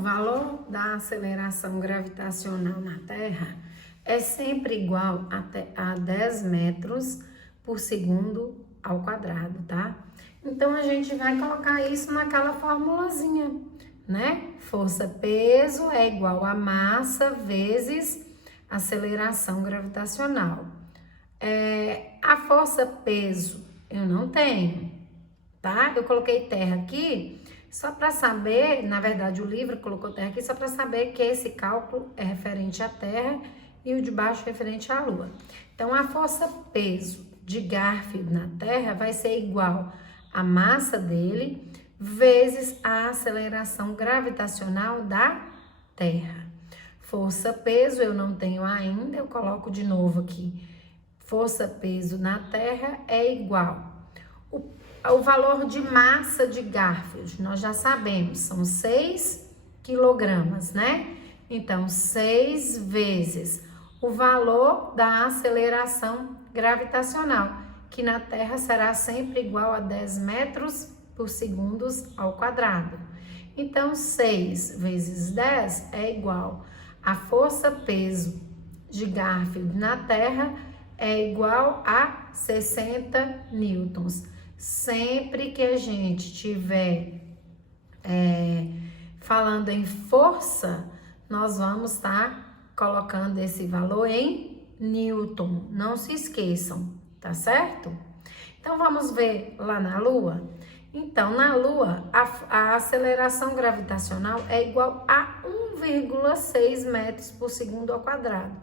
valor da aceleração gravitacional na Terra é sempre igual a 10 metros por segundo ao quadrado, tá? Então, a gente vai colocar isso naquela formulazinha, né? Força-peso é igual a massa vezes aceleração gravitacional. A força-peso eu não tenho, tá? Eu coloquei terra aqui só para saber, na verdade o livro colocou terra aqui só para saber que esse cálculo é referente à Terra e o de baixo referente à Lua. Então, a força-peso de Garfield na Terra vai ser igual a massa dele vezes a aceleração gravitacional da Terra. Força-peso eu não tenho ainda, eu coloco de novo aqui. Força-peso na Terra é igual. O valor de massa de Garfield, nós já sabemos, são 6 quilogramas, né? Então, 6 vezes o valor da aceleração gravitacional, que na Terra será sempre igual a 10 metros por segundo ao quadrado. Então, 6 vezes 10 é igual a força-peso de Garfield na Terra é igual a 60 newtons. Sempre que a gente estiver falando em força, nós vamos estar colocando esse valor em newton. Não se esqueçam, tá certo? Então, vamos ver lá na Lua? Então, na Lua, a aceleração gravitacional é igual a 1,6 metros por segundo ao quadrado.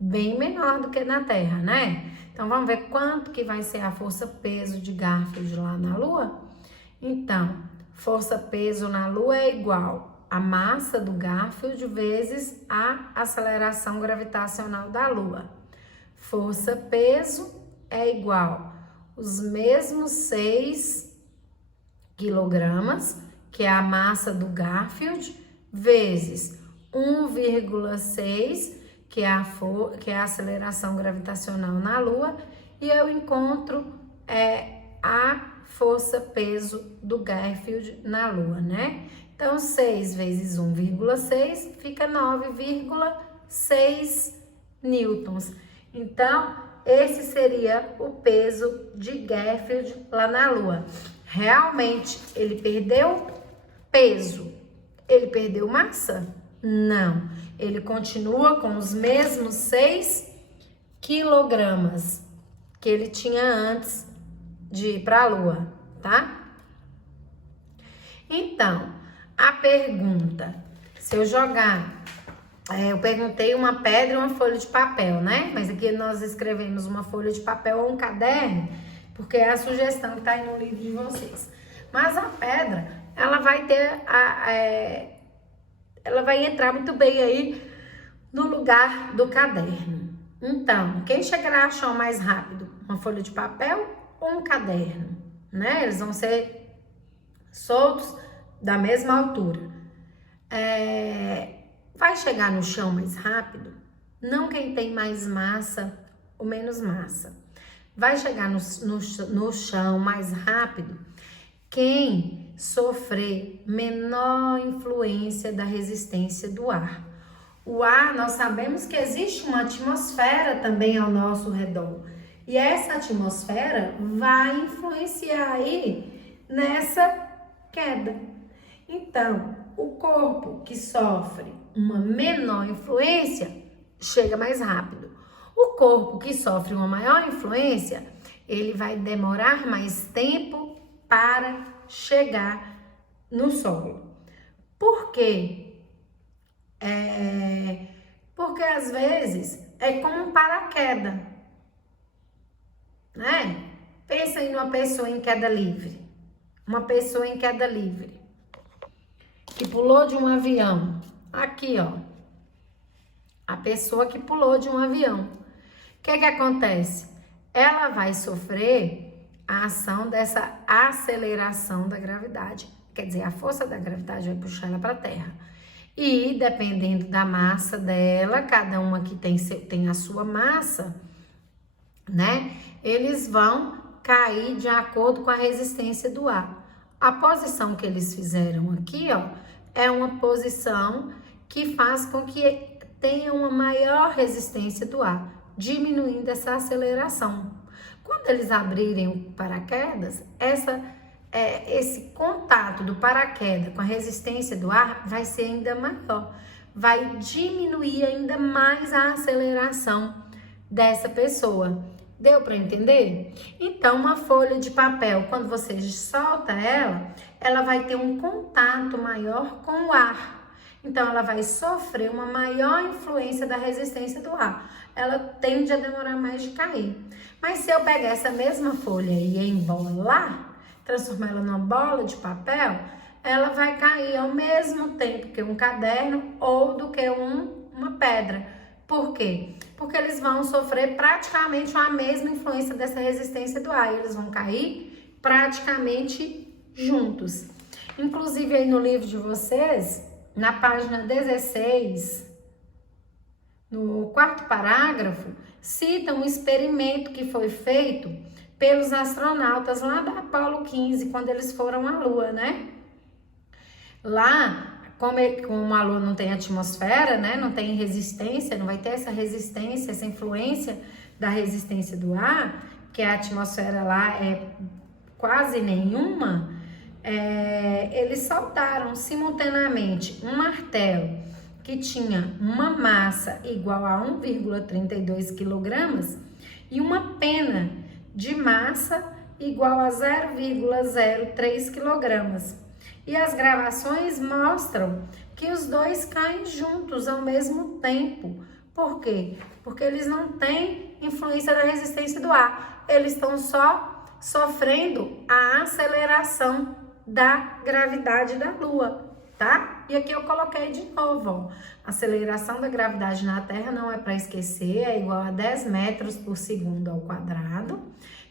Bem menor do que na Terra, né? Então, vamos ver quanto que vai ser a força-peso de Garfield lá na Lua? Então, força-peso na Lua é igual a massa do Garfield vezes a aceleração gravitacional da Lua. Força-peso é igual os mesmos 6 quilogramas, que é a massa do Garfield, vezes 1,6, que é a aceleração gravitacional na Lua, e eu encontro a força-peso do Garfield na Lua, né? Então, 6 vezes 1,6 fica 9,6 newtons. Então, esse seria o peso de Garfield lá na Lua. Realmente, ele perdeu peso. Ele perdeu massa? Não. Ele continua com os mesmos 6 quilogramas que ele tinha antes de ir para a Lua, tá? Então, a pergunta, se eu jogar, eu perguntei uma pedra e uma folha de papel, né? Mas aqui nós escrevemos uma folha de papel ou um caderno, porque é a sugestão que está aí no livro de vocês. Mas a pedra, ela vai ter ela vai entrar muito bem aí no lugar do caderno. Então, quem chegará a achar mais rápido? Uma folha de papel ou um caderno? Né? Eles vão ser soltos da mesma altura. Vai chegar no chão mais rápido? Não quem tem mais massa ou menos massa. Vai chegar no chão mais rápido quem sofrer menor influência da resistência do ar. O ar, nós sabemos que existe uma atmosfera também ao nosso redor. E essa atmosfera vai influenciar aí nessa queda. Então, o corpo que sofre uma menor influência chega mais rápido. O corpo que sofre uma maior influência, ele vai demorar mais tempo para chegar no solo. Por quê? Porque às vezes é como um paraquedas, né? Pensa em uma pessoa em queda livre. Uma pessoa em queda livre que pulou de um avião. Aqui, ó. A pessoa que pulou de um avião. O que acontece? Ela vai sofrer a ação dessa aceleração da gravidade. Quer dizer, a força da gravidade vai puxar ela para a Terra. E, dependendo da massa dela, cada uma que tem a sua massa, né? Eles vão cair de acordo com a resistência do ar. A posição que eles fizeram aqui, ó, é uma posição que faz com que tenha uma maior resistência do ar, diminuindo essa aceleração. Quando eles abrirem o paraquedas, esse contato do paraquedas com a resistência do ar vai ser ainda maior, vai diminuir ainda mais a aceleração dessa pessoa. Deu para entender? Então, uma folha de papel, quando você solta ela vai ter um contato maior com o ar. Então, ela vai sofrer uma maior influência da resistência do ar. Ela tende a demorar mais de cair. Mas se eu pegar essa mesma folha e embolar, transformar ela numa bola de papel, ela vai cair ao mesmo tempo que um caderno ou do que uma pedra. Por quê? Porque eles vão sofrer praticamente a mesma influência dessa resistência do ar. E eles vão cair praticamente juntos. Inclusive aí no livro de vocês, na página 16, no quarto parágrafo, cita um experimento que foi feito pelos astronautas lá da Apollo 15, quando eles foram à Lua, né? Lá, como a Lua não tem atmosfera, né? Não tem resistência, não vai ter essa resistência, essa influência da resistência do ar, que a atmosfera lá é quase nenhuma. Eles soltaram simultaneamente um martelo que tinha uma massa igual a 1,32 quilogramas e uma pena de massa igual a 0,03 quilogramas. E as gravações mostram que os dois caem juntos ao mesmo tempo. Por quê? Porque eles não têm influência da resistência do ar. Eles estão só sofrendo a aceleração da gravidade da Lua, tá? E aqui eu coloquei de novo, ó. A aceleração da gravidade na Terra não é para esquecer, é igual a 10 metros por segundo ao quadrado.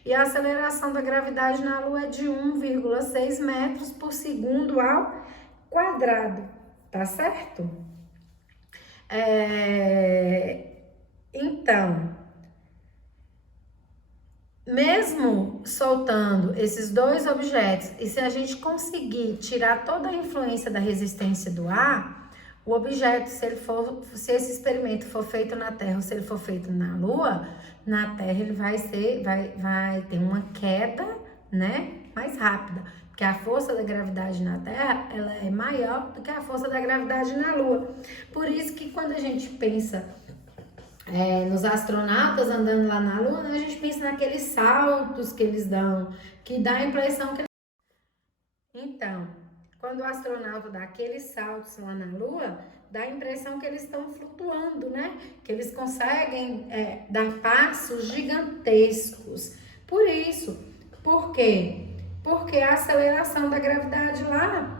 E a aceleração da gravidade na Lua é de 1,6 metros por segundo ao quadrado, tá certo? Então, mesmo soltando esses dois objetos, e se a gente conseguir tirar toda a influência da resistência do ar, o objeto, se esse experimento for feito na Terra ou se ele for feito na Lua, na Terra ele vai ter uma queda, né, mais rápida, porque a força da gravidade na Terra, ela é maior do que a força da gravidade na Lua. Por isso que quando a gente pensa nos astronautas andando lá na Lua, né, a gente pensa naqueles saltos que eles dão, que dá a impressão que... Então, quando o astronauta dá aqueles saltos lá na Lua, dá a impressão que eles estão flutuando, né? Que eles conseguem dar passos gigantescos. Por isso, por quê? Porque a aceleração da gravidade lá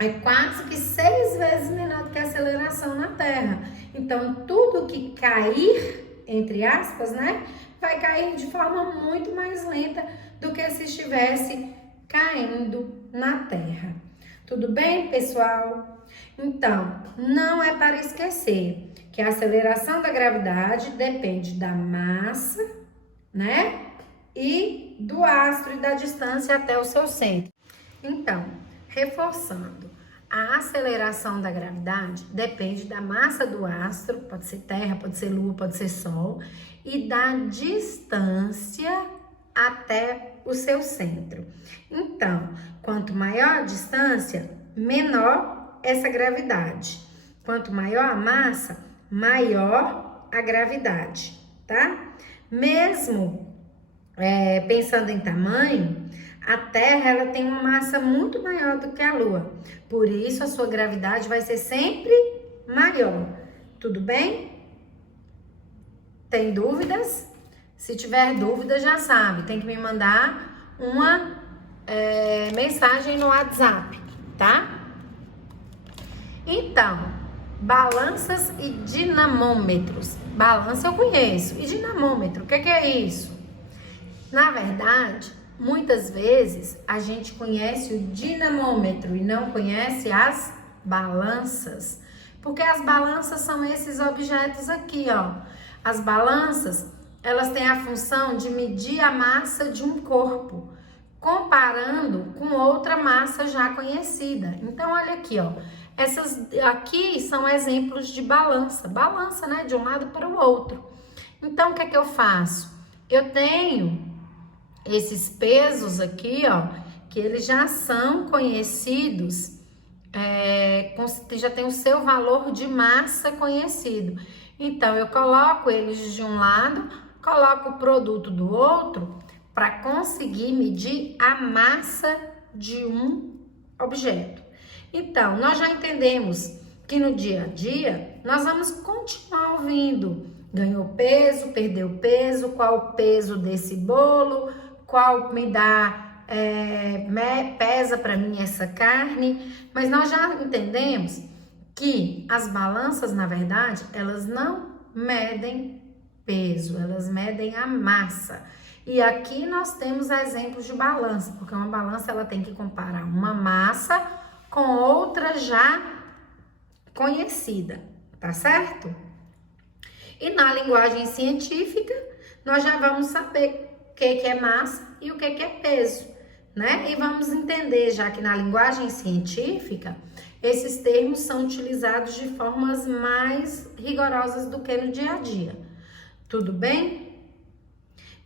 é quase que 6 vezes menor do que a aceleração na Terra. Então, tudo que cair, entre aspas, né, vai cair de forma muito mais lenta do que se estivesse caindo na Terra. Tudo bem, pessoal? Então, não é para esquecer que a aceleração da gravidade depende da massa, né, e do astro e da distância até o seu centro. Então, reforçando, a aceleração da gravidade depende da massa do astro, pode ser Terra, pode ser Lua, pode ser Sol, e da distância até o seu centro. Então, quanto maior a distância, menor essa gravidade. Quanto maior a massa, maior a gravidade, tá? Mesmo pensando em tamanho, a Terra ela tem uma massa muito maior do que a Lua. Por isso, a sua gravidade vai ser sempre maior. Tudo bem? Tem dúvidas? Se tiver dúvida, já sabe. Tem que me mandar uma mensagem no WhatsApp, tá? Então, balanças e dinamômetros. Balança eu conheço. E dinamômetro, o que é isso? Na verdade, muitas vezes a gente conhece o dinamômetro e não conhece as balanças. Porque as balanças são esses objetos aqui, ó. As balanças, elas têm a função de medir a massa de um corpo. comparando com outra massa já conhecida. Então, olha aqui, ó. Essas aqui são exemplos de balança. Balança, né? De um lado para o outro. Então, o que é que eu faço? Eu tenho esses pesos aqui, ó, que eles já são conhecidos, já tem o seu valor de massa conhecido. Então, eu coloco eles de um lado, coloco o produto do outro, para conseguir medir a massa de um objeto. Então, nós já entendemos que no dia a dia, nós vamos continuar ouvindo. Ganhou peso, perdeu peso, qual o peso desse bolo, qual me dá, pesa para mim essa carne. Mas nós já entendemos que as balanças, na verdade, elas não medem peso, elas medem a massa. E aqui nós temos exemplos de balança, porque uma balança ela tem que comparar uma massa com outra já conhecida, tá certo? E na linguagem científica, nós já vamos saber o que é massa e o que é peso, né? E vamos entender, já que na linguagem científica, esses termos são utilizados de formas mais rigorosas do que no dia a dia. Tudo bem?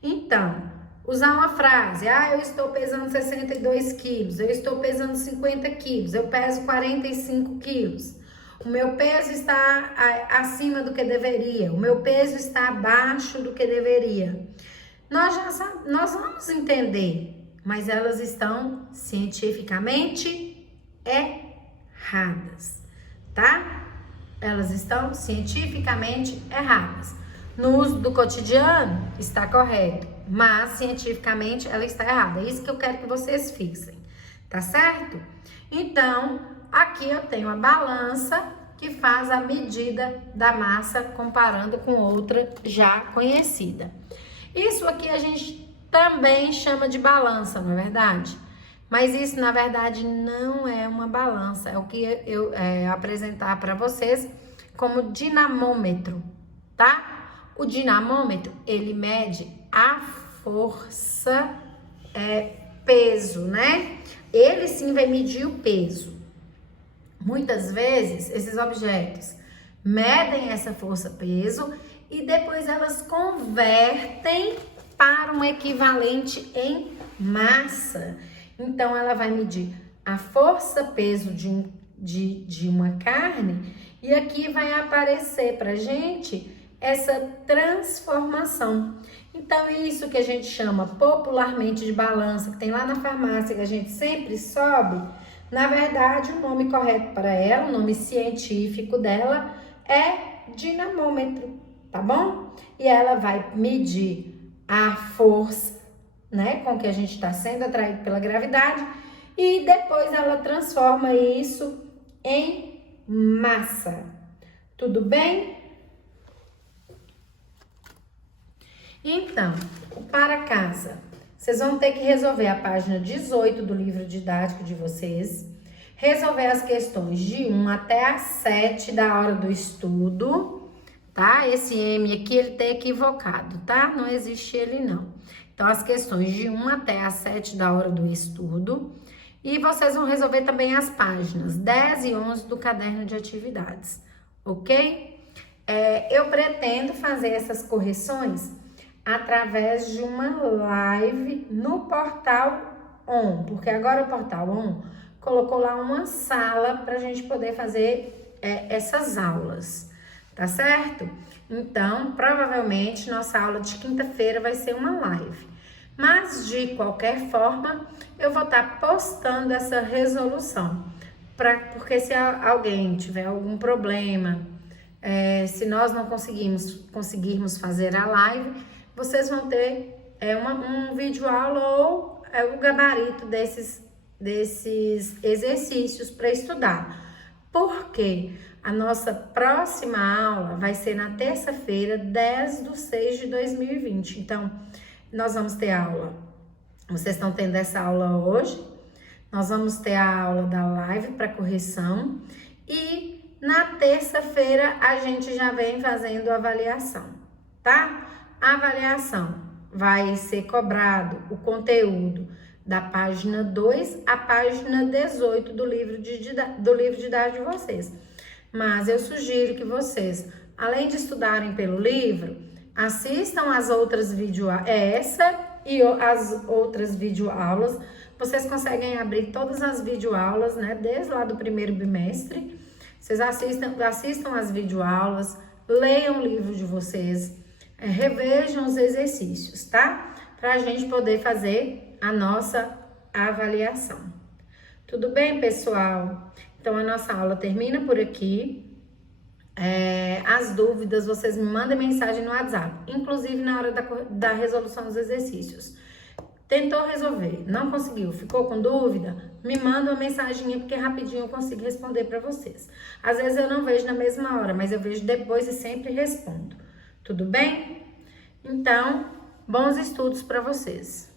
Então, usar uma frase, eu estou pesando 62 quilos, eu estou pesando 50 quilos, eu peso 45 quilos, o meu peso está acima do que deveria, o meu peso está abaixo do que deveria. Nós vamos entender, mas elas estão cientificamente erradas, tá? Elas estão cientificamente erradas. No uso do cotidiano, está correto, mas cientificamente ela está errada. É isso que eu quero que vocês fixem, tá certo? Então, aqui eu tenho a balança que faz a medida da massa comparando com outra já conhecida. Isso aqui a gente também chama de balança, não é verdade? Mas isso, na verdade, não é uma balança. É o que eu apresentar para vocês como dinamômetro, tá? O dinamômetro, ele mede a força, peso, né? Ele sim vai medir o peso. Muitas vezes, esses objetos medem essa força-peso e depois elas convertem para um equivalente em massa. Então, ela vai medir a força-peso de uma carne e aqui vai aparecer pra gente essa transformação. Então, isso que a gente chama popularmente de balança, que tem lá na farmácia, que a gente sempre sobe, na verdade, o nome correto para ela, o nome científico dela é dinamômetro, tá bom? E ela vai medir a força, né, com que a gente está sendo atraído pela gravidade e depois ela transforma isso em massa. Tudo bem? Então, para casa, vocês vão ter que resolver a página 18 do livro didático de vocês, resolver as questões de 1 até a 7 da hora do estudo, tá? Esse M aqui, ele tá equivocado, tá? Não existe ele, não. Então, as questões de 1 até a 7 da hora do estudo. E vocês vão resolver também as páginas 10 e 11 do caderno de atividades, ok? Eu pretendo fazer essas correções através de uma live no Portal On, porque agora o Portal On colocou lá uma sala para a gente poder fazer essas aulas, tá certo? Então, provavelmente, nossa aula de quinta-feira vai ser uma live. Mas, de qualquer forma, eu vou estar postando essa resolução, porque se alguém tiver algum problema, se nós não conseguirmos fazer a live, vocês vão ter um vídeo aula ou o gabarito desses exercícios para estudar. Porque a nossa próxima aula vai ser na terça-feira, 10/6/2020. Então, nós vamos ter aula. Vocês estão tendo essa aula hoje. Nós vamos ter a aula da live para correção. E na terça-feira a gente já vem fazendo a avaliação, tá? A avaliação vai ser cobrado o conteúdo da página 2 à página 18 do livro didático de vocês. Mas eu sugiro que vocês, além de estudarem pelo livro, assistam as outras videoaulas, essa e as outras videoaulas. Vocês conseguem abrir todas as videoaulas, né, desde lá do primeiro bimestre. Vocês assistam as videoaulas, leiam o livro de vocês, revejam os exercícios, tá? Para a gente poder fazer a nossa avaliação. Tudo bem, pessoal? Então, a nossa aula termina por aqui. As dúvidas, vocês me mandem mensagem no WhatsApp, inclusive na hora da resolução dos exercícios. Tentou resolver, não conseguiu, ficou com dúvida? Me manda uma mensaginha, porque rapidinho eu consigo responder para vocês. Às vezes eu não vejo na mesma hora, mas eu vejo depois e sempre respondo. Tudo bem? Então, bons estudos para vocês.